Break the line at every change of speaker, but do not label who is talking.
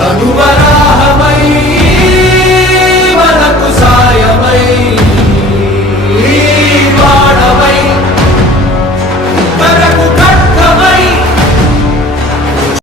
కనుమరా